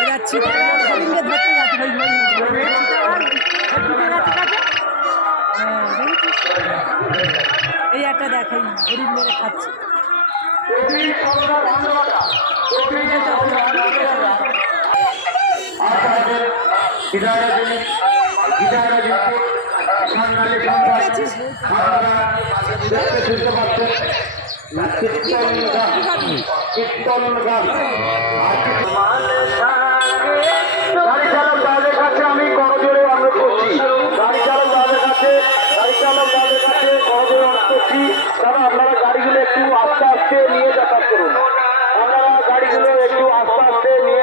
এরা চিতাবাঘ হরিণকে ধরতে যাচ্ছে ওই ওই ওই কাছে হ্যাঁ, দেখেছিস? এই একটা দেখাই হরিণ মেরে খাচ্ছে গাড়ি চালক দাদের কাছে আমি করজোরে অনুরোধ করছি গাড়ি চালক দাদের কাছে গাড়ি চালক দাদের কাছে করজোরে অনুরোধ করছি কারণ আপনারা গাড়িগুলো একটু আস্তে আস্তে নিয়ে যাতায়াত করুন আপনারা গাড়িগুলো একটু আস্তে আস্তে নিয়ে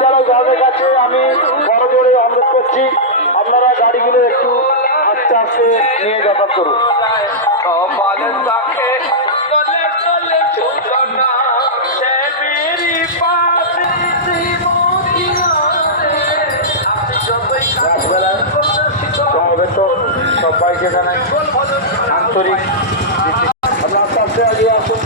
চালক দাদের কাছে আমি করজোরে অনুরোধ করছি আপনারা গাড়িগুলো একটু আস্তে আস্তে নিয়ে যাতায়াত করুন। সমবেত সবাইকে জানাই আন্তরিক আমরা আস্তে আস্তে এগিয়ে আসুন।